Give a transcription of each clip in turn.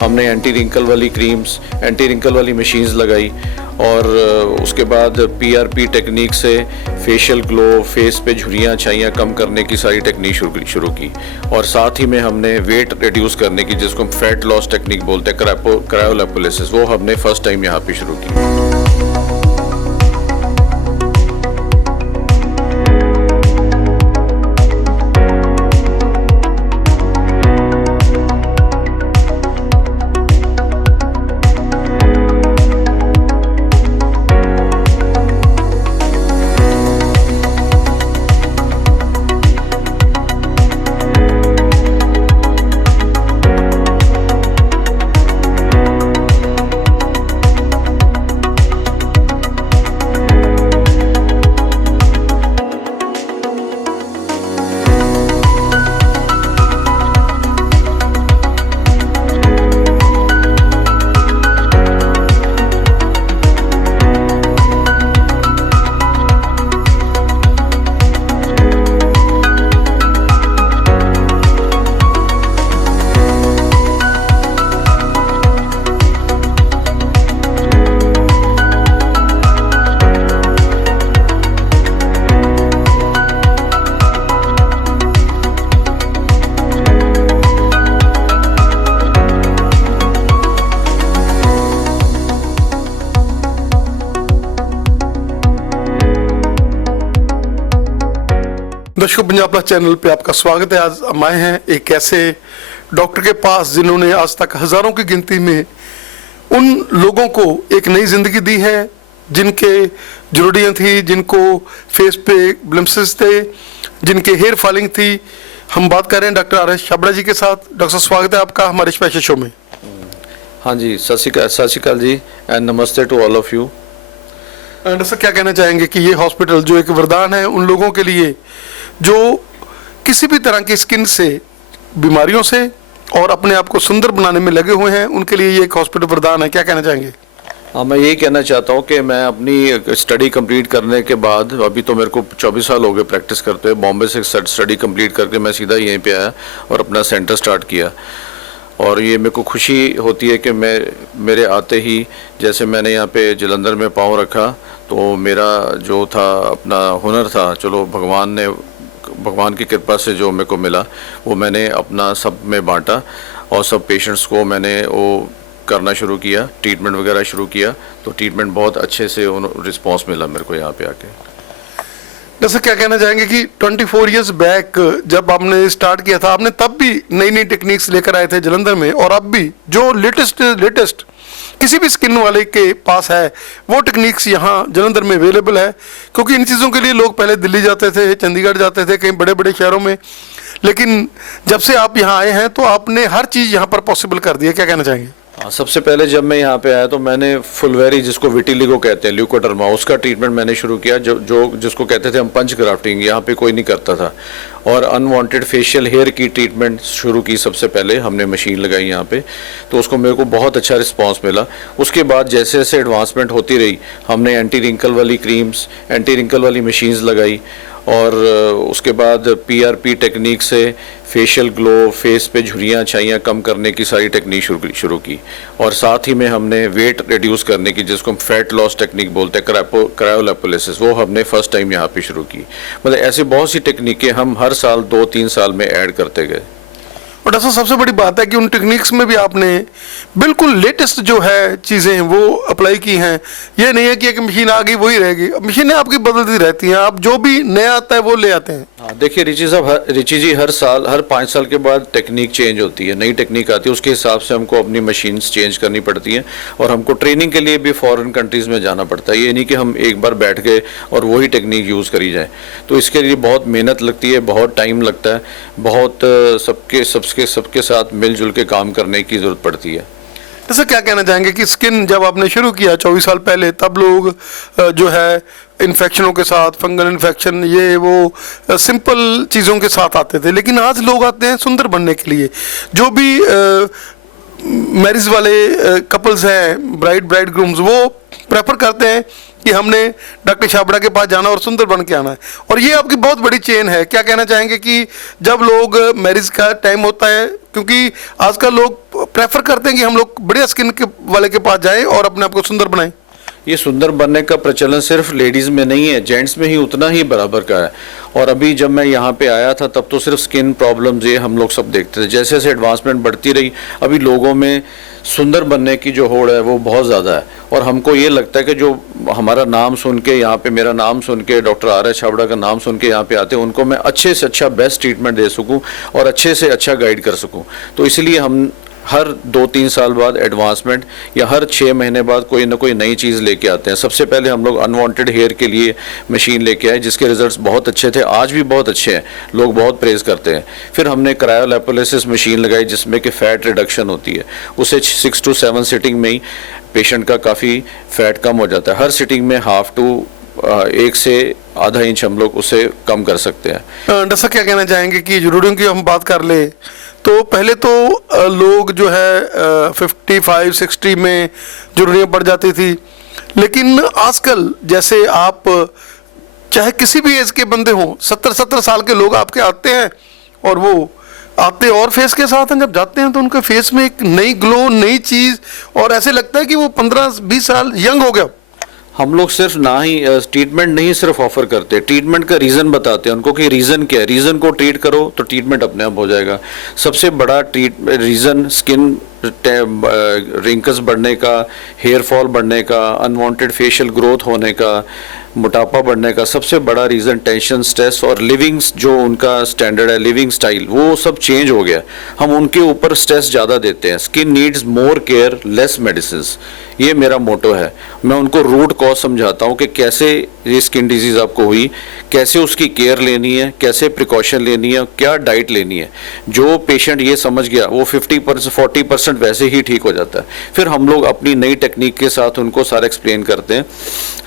हमने anti wrinkle वाली creams, anti wrinkle वाली मशीन्स लगाई और उसके बाद PRP टेक्निक से फेशियल ग्लो, फेस पे झुर्रियाँ छाइयाँ कम करने की सारी टेक्निक शुरू की। और साथ ही में हमने वेट रिड्यूस करने की, जिसको हम फैट लॉस टेक्निक बोलते हैं, क्रायोलिपोलिसिस, वो हमने फर्स्ट टाइम यहाँ पे शुरू की। दर्शकों, पंजाब प्लस चैनल पे आपका स्वागत है। आज हम आए हैं एक ऐसे डॉक्टर के पास जिन्होंने आज तक हजारों की गिनती में उन लोगों को एक नई जिंदगी दी है, जिनके जुर्डियाँ थी, जिनको फेस पे ब्लिम्पसेस थे, जिनके हेयर फॉलिंग थी। हम बात कर रहे हैं डॉक्टर RS छाबड़ा जी के साथ। डॉक्टर साहब, स्वागत है आपका हमारे स्पेशल शो में। हाँ जी, सत श्री अकाल जी एंड नमस्ते to all of you. Doctor साहब, क्या कहना चाहेंगे कि ये हॉस्पिटल जो एक वरदान है उन लोगों के लिए जो किसी भी तरह की स्किन से बीमारियों से और अपने आप को सुंदर बनाने में लगे हुए हैं, उनके लिए ये एक हॉस्पिटल वरदान है, क्या कहना चाहेंगे? हाँ, मैं यही कहना चाहता हूँ कि मैं अपनी स्टडी कंप्लीट करने के बाद, अभी तो मेरे को 24 साल हो गए प्रैक्टिस करते हुए, बॉम्बे से स्टडी कंप्लीट करके मैं सीधा यहीं पे आया और अपना सेंटर स्टार्ट किया। और ये मेरे को खुशी होती है कि मेरे आते ही, जैसे मैंने यहाँ पे जलंधर में पाँव रखा, तो मेरा जो था अपना हुनर था, चलो भगवान की कृपा से जो मेरे को मिला वो मैंने अपना सब में बांटा और सब पेशेंट्स को मैंने वो करना शुरू किया, ट्रीटमेंट वगैरह शुरू किया। तो ट्रीटमेंट बहुत अच्छे से रिस्पांस मिला मेरे को यहाँ पे आके। जैसे क्या कहना चाहेंगे कि 24 इयर्स बैक जब आपने स्टार्ट किया था, आपने तब भी नई नई टेक्निक्स लेकर आए थे जलंधर में, और अब भी जो लेटेस्ट किसी भी स्किन वाले के पास है वो टेक्निक्स यहाँ जलंधर में अवेलेबल है। क्योंकि इन चीज़ों के लिए लोग पहले दिल्ली जाते थे, चंडीगढ़ जाते थे, कहीं बड़े बड़े शहरों में, लेकिन जब से आप यहाँ आए हैं तो आपने हर चीज़ यहाँ पर पॉसिबल कर दी है, क्या कहना चाहेंगे? हाँ, सबसे पहले जब मैं यहाँ पे आया तो मैंने फुलवेरी, जिसको विटिलिगो कहते हैं, ल्यूकोडर्मा, उसका ट्रीटमेंट मैंने शुरू किया, जिसको कहते थे हम पंच ग्राफ्टिंग, यहाँ पे कोई नहीं करता था। और अनवांटेड फेशियल हेयर की ट्रीटमेंट शुरू की, सबसे पहले हमने मशीन लगाई यहाँ पे, तो उसको मेरे को बहुत अच्छा रिस्पांस मिला। उसके बाद जैसे जैसे एडवांसमेंट होती रही, हमने एंटी रिंकल वाली क्रीम्स, एंटी रिंकल वाली मशीन्स लगाई और उसके बाद PRP टेक्निक से फेशियल ग्लो, फेस पे झुर्रियाँ छाइयाँ कम करने की सारी टेक्निक शुरू की। और साथ ही में हमने वेट रिड्यूस करने की, जिसको हम फैट लॉस टेक्निक बोलते हैं, क्रायोलिपोलिसिस, वो हमने फर्स्ट टाइम यहाँ पे शुरू की। मतलब ऐसी बहुत सी टेक्निकें हम हर साल 2-3 साल में ऐड करते गए। और ऐसा सबसे बड़ी बात है कि उन टेक्निक्स में भी आपने बिल्कुल लेटेस्ट जो है चीज़ें वो अप्लाई की हैं। ये नहीं है कि एक मशीन आ गई वही रहेगी, मशीनें आपकी बदलती रहती हैं, आप जो भी नया आता है वो ले आते हैं। हाँ, देखिए रिची जी, हर 5 साल के बाद टेक्निक चेंज होती है, नई टेक्निक आती है, उसके हिसाब से हमको अपनी मशीन्स चेंज करनी पड़ती हैं। और हमको ट्रेनिंग के लिए भी फॉरेन कंट्रीज़ में जाना पड़ता है। ये नहीं कि हम एक बार बैठ गए और वही टेक्निक यूज़ करी जाए। तो इसके लिए बहुत मेहनत लगती है, बहुत टाइम लगता है, बहुत सबके साथ मिलजुल के काम करने की ज़रूरत पड़ती है। जैसे क्या कहना चाहेंगे कि स्किन जब आपने शुरू किया 24 साल पहले, तब लोग जो है इन्फेक्शनों के साथ, फंगल इन्फेक्शन, ये वो सिंपल चीज़ों के साथ आते थे, लेकिन आज लोग आते हैं सुंदर बनने के लिए। जो भी मैरिज वाले कपल्स हैं, ब्राइड ग्रूम्स, वो प्रेफर करते हैं कि हमने डॉक्टर छाबड़ा के पास जाना और सुंदर बन के आना है। और ये आपकी बहुत बड़ी चेन है। क्या कहना चाहेंगे कि जब लोग मैरिज का टाइम होता है, क्योंकि आजकल लोग प्रेफर करते हैं कि हम लोग बढ़िया स्किन के वाले के पास जाएं और अपने आप को सुंदर बनाएं। ये सुंदर बनने का प्रचलन सिर्फ लेडीज में नहीं है, जेंट्स में ही उतना ही बराबर का है। और अभी जब मैं यहाँ पे आया था तब तो सिर्फ स्किन प्रॉब्लम्स ये हम लोग सब देखते थे। जैसे जैसे एडवांसमेंट बढ़ती रही, अभी लोगों में सुंदर बनने की जो होड़ है वो बहुत ज़्यादा है। और हमको ये लगता है कि जो हमारा नाम सुन के यहाँ पे, मेरा नाम सुन के, डॉक्टर आर्य छाबड़ा का नाम सुन के यहाँ पे आते हैं, उनको मैं अच्छे से अच्छा बेस्ट ट्रीटमेंट दे सकूँ और अच्छे से अच्छा गाइड कर सकूँ। तो इसलिए हम हर 2-3 साल बाद एडवांसमेंट या हर 6 महीने बाद कोई ना कोई नई चीज़ लेके आते हैं। सबसे पहले हम लोग अनवांटेड हेयर के लिए मशीन लेके आए, जिसके रिजल्ट्स बहुत अच्छे थे, आज भी बहुत अच्छे हैं, लोग बहुत प्रेज करते हैं। फिर हमने क्रायोलिपोलिसिस मशीन लगाई जिसमें कि फ़ैट रिडक्शन होती है। उसे 6 to 7 सिटिंग में ही पेशेंट का काफ़ी फ़ैट कम हो जाता है। हर सिटिंग में 1/2 to 1 से आधा इंच हम लोग उसे कम कर सकते हैं। डॉक्टर साहब क्या कहना चाहेंगे कि जुड़ूडियों की हम बात कर ले तो पहले तो लोग जो है 55-60 में जुड़नियाँ पड़ जाती थी, लेकिन आजकल जैसे आप चाहे किसी भी एज के बंदे हों, 70-70 साल के लोग आपके आते हैं और वो आते और फेस के साथ हैं, जब जाते हैं तो उनके फेस में एक नई ग्लो, नई चीज़, और ऐसे लगता है कि वो 15-20 साल यंग हो गया। हम लोग सिर्फ ना ही ट्रीटमेंट नहीं सिर्फ ऑफर करते, ट्रीटमेंट का रीज़न बताते हैं उनको कि रीज़न क्या है। रीज़न को ट्रीट करो तो ट्रीटमेंट अपने आप हो जाएगा। सबसे बड़ा रीज़न स्किन रिंकल्स बढ़ने का, हेयर फॉल बढ़ने का, अनवांटेड फेशियल ग्रोथ होने का, मोटापा बढ़ने का सबसे बड़ा रीज़न टेंशन, स्ट्रेस और लिविंग जो उनका स्टैंडर्ड है, लिविंग स्टाइल, वो सब चेंज हो गया। हम उनके ऊपर स्ट्रेस ज़्यादा देते हैं। Skin needs more care, less medicine, ये मेरा मोटो है। मैं उनको रूट कॉज समझाता हूँ कि कैसे ये स्किन डिजीज़ आपको हुई, कैसे उसकी केयर लेनी है, कैसे प्रिकॉशन लेनी है, क्या डाइट लेनी है। जो पेशेंट ये समझ गया वो 40% वैसे ही ठीक हो जाता है। फिर हम लोग अपनी नई टेक्निक के साथ उनको सारा एक्सप्लेन करते हैं।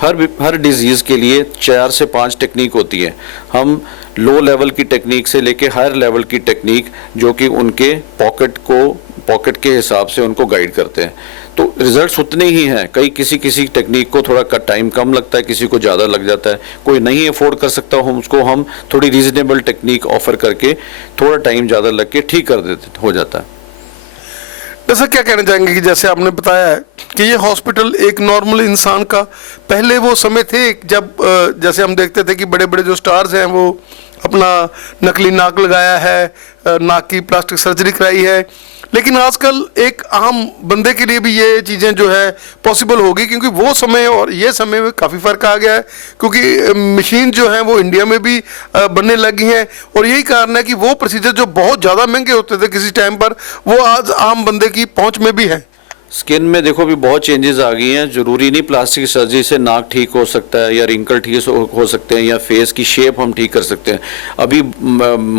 हर डिजीज़ के लिए 4 से 5 टेक्निक होती है। हम लो लेवल की टेक्निक से लेके हायर लेवल की टेक्निक, जो कि उनके पॉकेट के हिसाब से उनको गाइड करते हैं। तो रिजल्ट्स उतने ही हैं। किसी टेक्निक को थोड़ा टाइम कम लगता है, किसी को ज़्यादा लग जाता है। कोई नहीं अफोर्ड कर सकता, हम थोड़ी रीजनेबल टेक्निक ऑफर करके थोड़ा टाइम ज़्यादा लग के ठीक कर देते हो जाता है। ऐसा क्या कहना चाहेंगे कि जैसे आपने बताया है कि ये हॉस्पिटल एक नॉर्मल इंसान का, पहले वो समय थे जब जैसे हम देखते थे कि बड़े बड़े जो स्टार्स हैं वो अपना नकली नाक लगाया है, नाक की प्लास्टिक सर्जरी कराई है, लेकिन आजकल एक आम बंदे के लिए भी ये चीज़ें जो है पॉसिबल होगी, क्योंकि वो समय और ये समय में काफ़ी फ़र्क आ गया है, क्योंकि मशीन जो है वो इंडिया में भी बनने लगी हैं। और यही कारण है कि वो प्रोसीजर जो बहुत ज़्यादा महंगे होते थे किसी टाइम पर, वो आज आम बंदे की पहुंच में भी है। स्किन में देखो भी बहुत चेंजेस आ गई हैं। ज़रूरी नहीं प्लास्टिक सर्जरी से नाक ठीक हो सकता है या रिंकल ठीक हो सकते हैं या फेस की शेप हम ठीक कर सकते हैं। अभी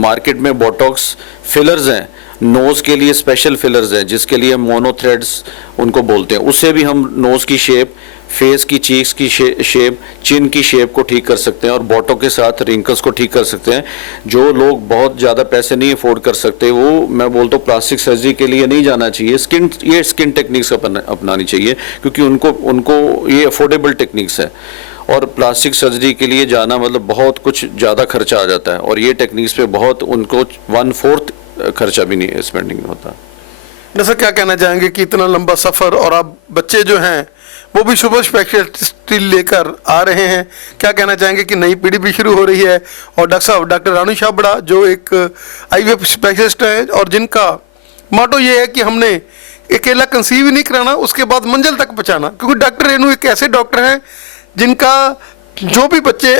मार्केट में बोटॉक्स फिलर्स हैं, नोज़ के लिए स्पेशल फिलर्स हैं जिसके लिए मोनोथ्रेड्स उनको बोलते हैं। उससे भी हम नोज़ की शेप, फेस की चीक्स की शेप, चिन की शेप को ठीक कर सकते हैं और बोटो के साथ रिंकल्स को ठीक कर सकते हैं। जो लोग बहुत ज़्यादा पैसे नहीं अफोर्ड कर सकते, वो मैं बोलता हूँ प्लास्टिक सर्जरी के लिए नहीं जाना चाहिए, स्किन टेक्निक्स अपनानी चाहिए, क्योंकि उनको ये अफोर्डेबल टेक्निक्स है। और प्लास्टिक सर्जरी के लिए जाना मतलब बहुत कुछ ज़्यादा खर्चा आ जाता है, और ये टेक्निक्स पे बहुत उनको 1/4 खर्चा भी नहीं स्पेंडिंग होता। जैसा क्या कहना चाहेंगे कि इतना लंबा सफ़र और अब बच्चे जो हैं वो भी सुपर स्पेशलिस्ट लेकर आ रहे हैं, क्या कहना चाहेंगे कि नई पीढ़ी भी शुरू हो रही है। और डॉक्टर साहब, डॉक्टर रानू छाबड़ा जो एक IVF स्पेशलिस्ट हैं और जिनका मोटो ये है कि हमने अकेला कंसीव ही नहीं कराना, उसके बाद मंजिल तक पहुँचाना, क्योंकि डॉक्टर रेनू एक ऐसे डॉक्टर हैं जिनका जो भी बच्चे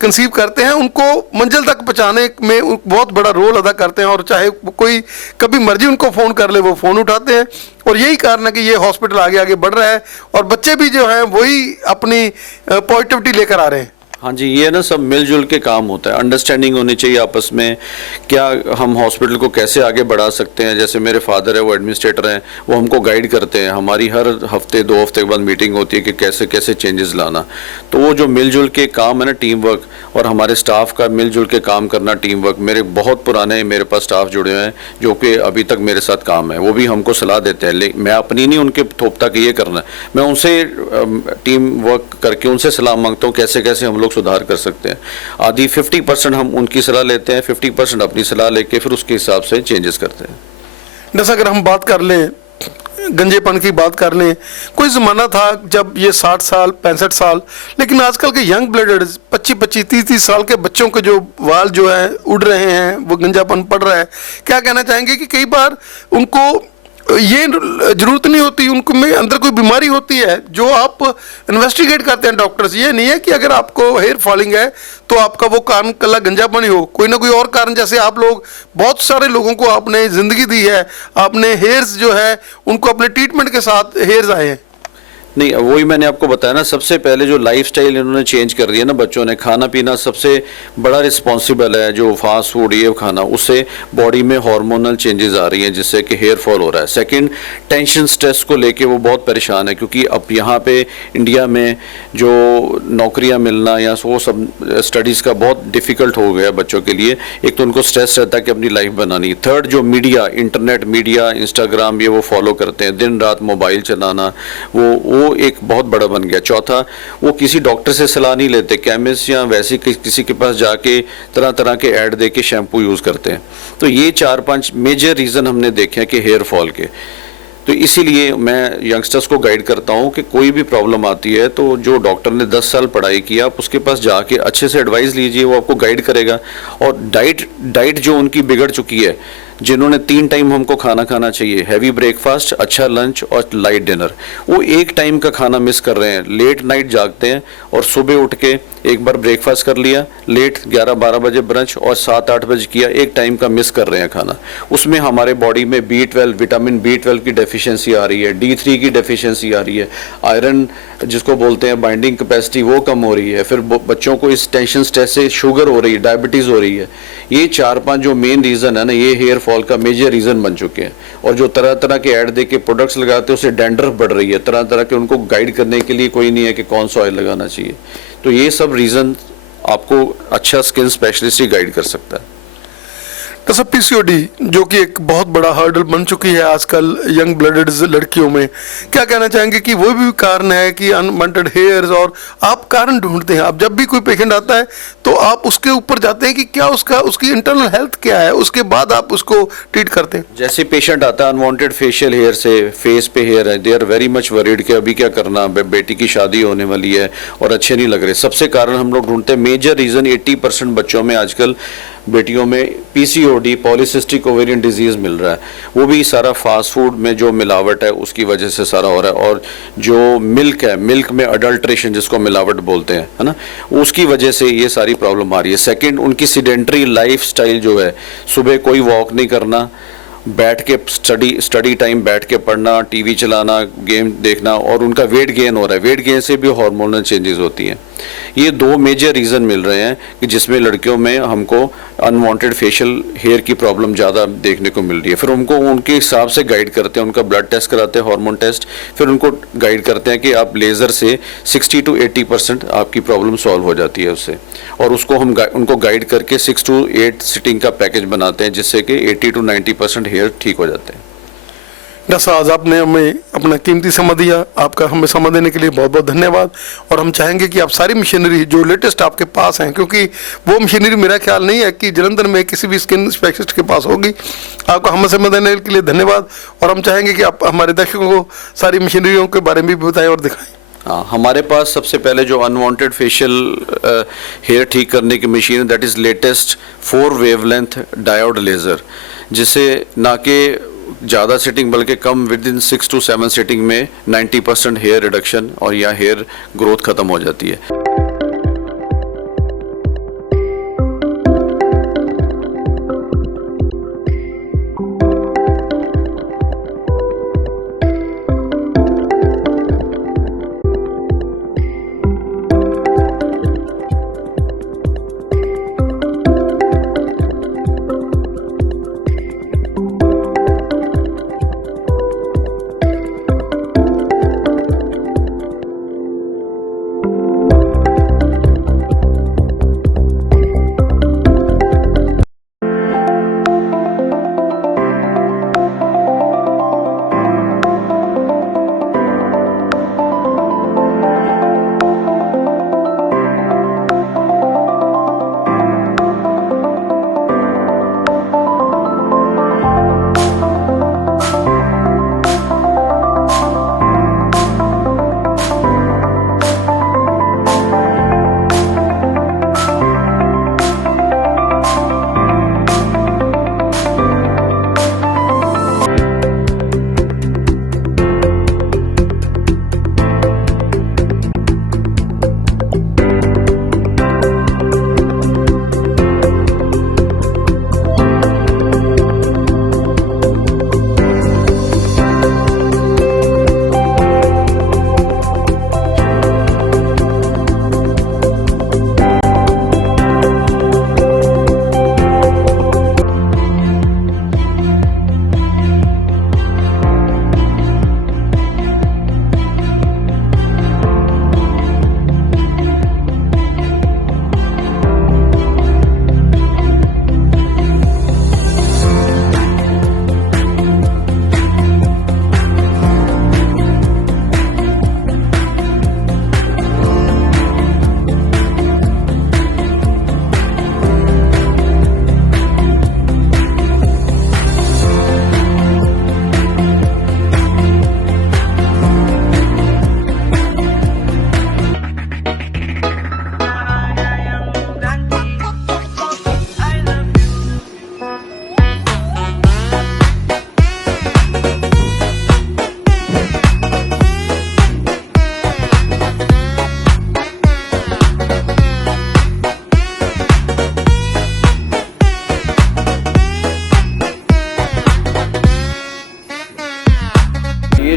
कंसीव करते हैं उनको मंजिल तक पहुंचाने में बहुत बड़ा रोल अदा करते हैं। और चाहे कोई कभी मर्जी उनको फ़ोन कर ले, वो फ़ोन उठाते हैं। और यही कारण है कि ये हॉस्पिटल आगे आगे बढ़ रहा है और बच्चे भी जो हैं वही अपनी पॉजिटिविटी लेकर आ रहे हैं। हाँ जी, ये ना सब मिलजुल के काम होता है, अंडरस्टैंडिंग होनी चाहिए आपस में, क्या हम हॉस्पिटल को कैसे आगे बढ़ा सकते हैं। जैसे मेरे फादर है, वो एडमिनिस्ट्रेटर हैं, वो हमको गाइड करते हैं, हमारी हर हफ्ते 2 हफ्ते के बाद मीटिंग होती है कि कैसे कैसे चेंजेस लाना। तो वो जो मिलजुल के काम है ना, टीम वर्क, और हमारे स्टाफ का मिलजुल के काम करना, टीम वर्क। मेरे बहुत पुराने मेरे पास स्टाफ जुड़े हुए हैं जो कि अभी तक मेरे साथ काम है, वो भी हमको सलाह देते हैं, लेकिन मैं अपनी नहीं उनके थोपता कि ये करना है, मैं उनसे टीम वर्क करके उनसे सलाह मांगता हूँ कैसे कैसे हम लोग सुधार कर सकते हैं। आधी 50% हम उनकी सलाह लेते हैं, 50% अपनी सलाह लेके फिर उसके हिसाब से चेंजेस करते हैं। जैसा अगर हम बात कर लें, गंजेपन की बात कर लें, कोई ज़माना था जब ये 60 साल 65 साल, लेकिन आजकल के यंग ब्लडर्स 25-25 30-30 साल के बच्चों के जो वाल जो है उड़ रहे हैं, वो गंजापन पड़ रहा है। क्या कहना चाहेंगे कि कई बार उनको ये जरूरत नहीं होती, उनको में अंदर कोई बीमारी होती है जो आप इन्वेस्टिगेट करते हैं डॉक्टर्स, ये नहीं है कि अगर आपको हेयर फॉलिंग है तो आपका वो कारण कल्ला गंजापन ही हो, कोई ना कोई और कारण। जैसे आप लोग बहुत सारे लोगों को आपने ज़िंदगी दी है, आपने हेयर्स जो है उनको अपने ट्रीटमेंट के साथ हेयर्स आए हैं। नहीं, वही मैंने आपको बताया ना, सबसे पहले जो लाइफस्टाइल इन्होंने चेंज कर दिया ना बच्चों ने, खाना पीना सबसे बड़ा रिस्पॉन्सिबल है। जो फास्ट फूड ये खाना, उससे बॉडी में हार्मोनल चेंजेस आ रही हैं जिससे कि हेयर फॉल हो रहा है। सेकंड, टेंशन स्ट्रेस को लेके वो बहुत परेशान है, क्योंकि अब यहाँ पे इंडिया में जो नौकरियाँ मिलना या वो सब स्टडीज़ का बहुत डिफ़िकल्ट हो गया बच्चों के लिए। एक तो उनको स्ट्रेस रहता है कि अपनी लाइफ बनानी। थर्ड, जो मीडिया, इंटरनेट मीडिया, इंस्टाग्राम, ये वो फॉलो करते हैं, दिन रात मोबाइल चलाना, वो एक बहुत बड़ा बन गया। चौथा, वो किसी डॉक्टर से सलाह नहीं लेते, केमिस्ट या वैसे किसी के पास जाके तरह तरह के ऐड दे के शैम्पू यूज़ करते हैं। तो ये 4-5 मेजर रीज़न हमने देखे हैं कि हेयर फॉल के। तो इसीलिए मैं यंगस्टर्स को गाइड करता हूँ कि कोई भी प्रॉब्लम आती है तो जो डॉक्टर ने 10 साल पढ़ाई की, आप उसके पास जाके अच्छे से एडवाइस लीजिए, वो आपको गाइड करेगा। और डाइट जो उनकी बिगड़ चुकी है, जिन्होंने 3 टाइम हमको खाना खाना चाहिए, हैवी ब्रेकफास्ट, अच्छा लंच और लाइट डिनर, वो 1 टाइम का खाना मिस कर रहे हैं। लेट नाइट जागते हैं और सुबह उठ के एक बार ब्रेकफास्ट कर लिया, लेट 11-12 बजे ब्रंच और 7-8 बजे किया, 1 टाइम का मिस कर रहे हैं खाना। उसमें हमारे बॉडी में B12, विटामिन B12 की डेफिशिएंसी आ रही है, D3 की डेफिशिएंसी आ रही है, आयरन जिसको बोलते हैं बाइंडिंग कैपेसिटी वो कम हो रही है। फिर बच्चों को इस टेंशन स्ट्रेस से शुगर हो रही है, डायबिटीज़ हो रही है। ये 4-5 जो मेन रीज़न है ना, ये हेयर फॉल का मेजर रीज़न बन चुके हैं। और जो तरह तरह के ऐड दे के प्रोडक्ट्स लगाते हैं, उससे डैंड्रफ बढ़ रही है। तरह तरह के उनको गाइड करने के लिए कोई नहीं है कि कौन सा ऑयल लगाना चाहिए। तो ये सब रीज़न आपको अच्छा स्किन स्पेशलिस्ट ही गाइड कर सकता है। जैसा पीसीओडी जो कि एक बहुत बड़ा हर्डल बन चुकी है आजकल यंग ब्लडेड लड़कियों में, क्या कहना चाहेंगे कि वो भी कारण है कि अनवांटेड हेयर्स, और आप कारण ढूंढते हैं। आप जब भी कोई पेशेंट आता है तो आप उसके ऊपर जाते हैं कि क्या उसकी इंटरनल हेल्थ क्या है, उसके बाद आप उसको ट्रीट करते हैं। जैसे पेशेंट आता है अनवांटेड फेशियल हेयर से, फेस पे हेयर है, they are very much worried कि अभी क्या करना, बेटी की शादी होने वाली है और अच्छे नहीं लग रहे। सबसे कारण हम लोग ढूंढते हैं, मेजर रीज़न 80% बच्चों में आजकल, बेटियों में पीसीओडी, पॉलीसिस्टिक ओवेरियन डिजीज़ मिल रहा है। वो भी सारा फास्ट फूड में जो मिलावट है उसकी वजह से सारा हो रहा है। और जो मिल्क है, मिल्क में अडल्ट्रेशन जिसको मिलावट बोलते हैं, है ना, उसकी वजह से ये सारी प्रॉब्लम आ रही है। सेकंड, उनकी सीडेंट्री लाइफस्टाइल जो है, सुबह कोई वॉक नहीं करना, बैठ के स्टडी टाइम बैठ के पढ़ना, टीवी चलाना, गेम देखना, और उनका वेट गेन हो रहा है। वेट गेन से भी हार्मोनल चेंजेस होती हैं। ये 2 मेजर रीज़न मिल रहे हैं कि जिसमें लड़कियों में हमको अनवांटेड फेशियल हेयर की प्रॉब्लम ज़्यादा देखने को मिल रही है। फिर उनको उनके हिसाब से गाइड करते हैं, उनका ब्लड टेस्ट कराते हैं, हार्मोन टेस्ट, फिर उनको गाइड करते हैं कि आप लेज़र से 60 to 80% आपकी प्रॉब्लम सॉल्व हो जाती है उससे। और उसको हम उनको गाइड करके 6 to 8 सिटिंग का पैकेज बनाते हैं, जिससे कि 80 to 90% हेयर ठीक हो जाते हैं। डॉक्टर आज आपने हमें अपना कीमती समय दिया, आपका हमें समय देने के लिए बहुत बहुत धन्यवाद। और हम चाहेंगे कि आप सारी मशीनरी जो लेटेस्ट आपके पास हैं, क्योंकि वो मशीनरी मेरा ख्याल नहीं है कि जलंधर में किसी भी स्किन स्पेशलिस्ट के पास होगी, आपका हमें समय देने के लिए धन्यवाद। और हम चाहेंगे कि आप हमारे दर्शकों को सारी मशीनरियों के बारे में भी बताएं और दिखाएं। हाँ, हमारे पास सबसे पहले जो अनवांटेड फेशियल हेयर ठीक करने की machine, that is latest 4 wavelength diode laser, जिससे ना कि ज़्यादा सिटिंग बल्कि कम, विद इन 6 to 7 सिटिंग में 90% हेयर रिडक्शन और या हेयर ग्रोथ ख़त्म हो जाती है।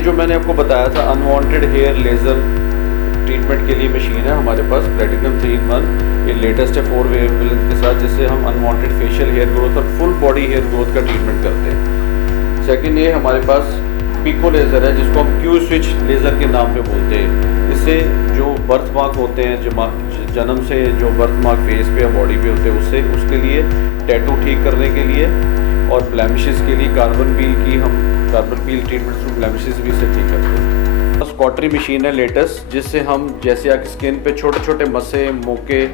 जो मैंने आपको बताया था अनवांटेड हेयर लेज़र ट्रीटमेंट के लिए मशीन है हमारे पास प्लैटिनम 3-in-1, ये लेटेस्ट है 4 वेवलेंथ के साथ, जिससे हम अनवांटेड फेशियल हेयर ग्रोथ और फुल बॉडी हेयर ग्रोथ का ट्रीटमेंट करते हैं। सेकंड, ये हमारे पास पिको लेज़र है जिसको हम क्यू स्विच लेज़र के नाम पे बोलते हैं। इससे जो बर्थ मार्क होते हैं, जन्म से जो बर्थ मार्क फेस पे या बॉडी पे होते हैं, उसके लिए टैटू ठीक करने के लिए और ब्लेमिशेस के लिए carbon peel treatment through blemishes भी इसे ठीक करते हैं। स्कॉटरी मशीन है लेटेस्ट, जिससे हम जैसे आपकी स्किन पे छोटे छोटे मस्से, मोके,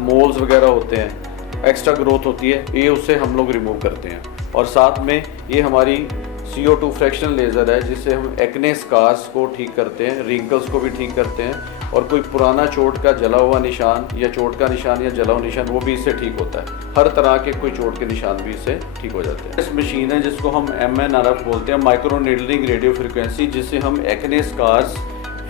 मोल्स वगैरह होते हैं, एक्स्ट्रा ग्रोथ होती है, ये उससे हम लोग रिमूव करते हैं। और साथ में ये हमारी CO2 फ्रैक्शन लेज़र है जिससे हम एक्ने स्कार्स को ठीक करते हैं, रिंकल्स को भी ठीक करते हैं, और कोई पुराना चोट का जला हुआ निशान या चोट का निशान या जला हुआ निशान वो भी इससे ठीक होता है। हर तरह के कोई चोट के निशान भी इससे ठीक हो जाते हैं। इस मशीन है जिसको हम MNRF बोलते हैं, माइक्रो नीडलिंग रेडियो फ्रिक्वेंसी, जिससे हम एक्ने स्कार्स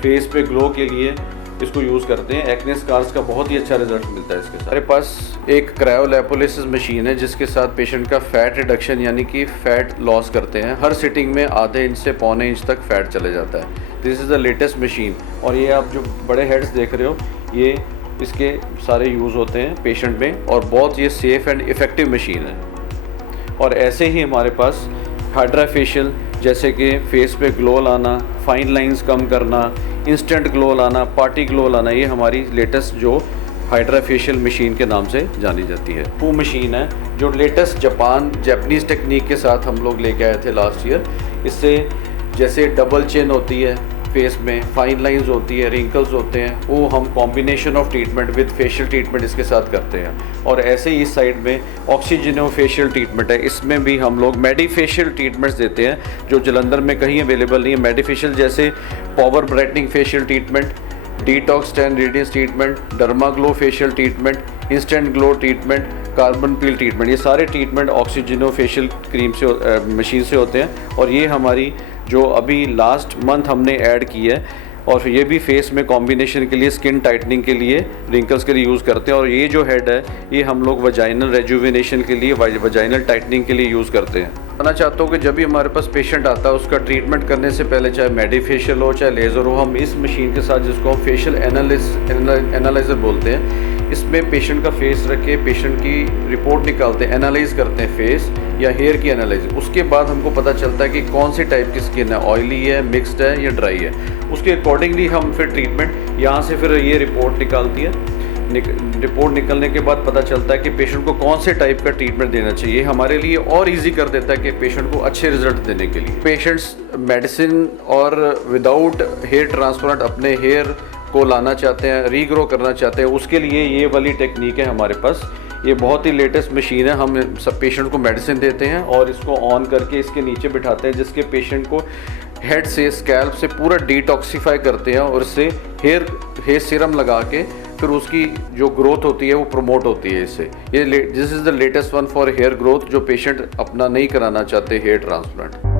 फेस पे ग्लो के लिए इसको यूज़ करते हैं। एक्ने स्कार्स का बहुत ही अच्छा रिजल्ट मिलता है इसके साथ। हमारे पास एक क्रायोलैपोलिसिस मशीन है जिसके साथ पेशेंट का फैट रिडक्शन यानी कि फैट लॉस करते हैं। हर सिटिंग में आधे इंच से पौने इंच तक फैट चले जाता है। This is the latest machine, और ये आप जो बड़े हेड्स देख रहे हो ये इसके सारे यूज़ होते हैं पेशेंट में, और बहुत ये सेफ़ एंड इफ़ेक्टिव मशीन है। और ऐसे ही हमारे पास हाइड्रा फेशियल, जैसे कि फेस पे ग्लो लाना, फाइन लाइंस कम करना, इंस्टेंट ग्लो लाना, पार्टी ग्लो लाना, ये हमारी लेटेस्ट जो हाइड्रा फेशियल मशीन के नाम से जानी जाती है। वो मशीन है जो लेटेस्ट जापानीज़ टेक्निक के साथ हम लोग लेके आए थे लास्ट ईयर। इससे जैसे डबल चिन होती है फेस में, फाइन लाइंस होती है, रिंकल्स होते हैं, वो हम combination of treatment with facial treatment इसके साथ करते हैं। और ऐसे ही इस साइड में ऑक्सीजनो फेशियल ट्रीटमेंट है, इसमें भी हम लोग मेडिफेशियल ट्रीटमेंट्स देते हैं जो जलंधर में कहीं अवेलेबल नहीं है। मेडिफेशियल जैसे power brightening facial treatment, detox 10 radiance treatment, derma glow facial treatment, instant glow treatment, carbon peel treatment, ये सारे ट्रीटमेंट ऑक्सीजनो फेशियल क्रीम से मशीन से होते हैं। और ये हमारी जो अभी लास्ट मंथ हमने ऐड की है, और ये भी फेस में कॉम्बिनेशन के लिए, स्किन टाइटनिंग के लिए, रिंकल्स के लिए यूज़ करते हैं। और ये जो हेड है ये हम लोग वजाइनल रेजुविनेशन के लिए, वजाइनल टाइटनिंग के लिए यूज़ करते हैं। बताना चाहता हूँ कि जब भी हमारे पास पेशेंट आता है उसका ट्रीटमेंट करने से पहले, चाहे मेडिफेशियल हो चाहे लेज़र हो, हम इस मशीन के साथ, जिसको हम फेशियल एनालाइजर बोलते हैं, इसमें पेशेंट का फेस रख के पेशेंट की रिपोर्ट निकालते हैं, एनालाइज करते हैं फेस या हेयर की एनालाइज। उसके बाद हमको पता चलता है कि कौन सी टाइप की स्किन है, ऑयली है, मिक्स्ड है या ड्राई है। उसके अकॉर्डिंगली हम फिर ट्रीटमेंट, यहाँ से फिर ये रिपोर्ट निकालती है। रिपोर्ट निकलने के बाद पता चलता है कि पेशेंट को कौन से टाइप का ट्रीटमेंट देना चाहिए। हमारे लिए और इजी कर देता है कि पेशेंट को अच्छे रिजल्ट देने के लिए। पेशेंट्स मेडिसिन और विदाउट हेयर ट्रांसप्लांट अपने हेयर को लाना चाहते हैं, रीग्रो करना चाहते हैं, उसके लिए ये वाली टेक्निक है हमारे पास। ये बहुत ही लेटेस्ट मशीन है। हम सब पेशेंट को मेडिसिन देते हैं और इसको ऑन करके इसके नीचे बिठाते हैं, जिसके पेशेंट को हेड से, स्कैल्प से पूरा डिटॉक्सीफाई करते हैं, और इससे हेयर सीरम लगा के फिर उसकी जो ग्रोथ होती है वो प्रमोट होती है इससे। ये this is the latest one for hair growth, जो पेशेंट अपना नहीं कराना चाहते हेयर ट्रांसप्लांट।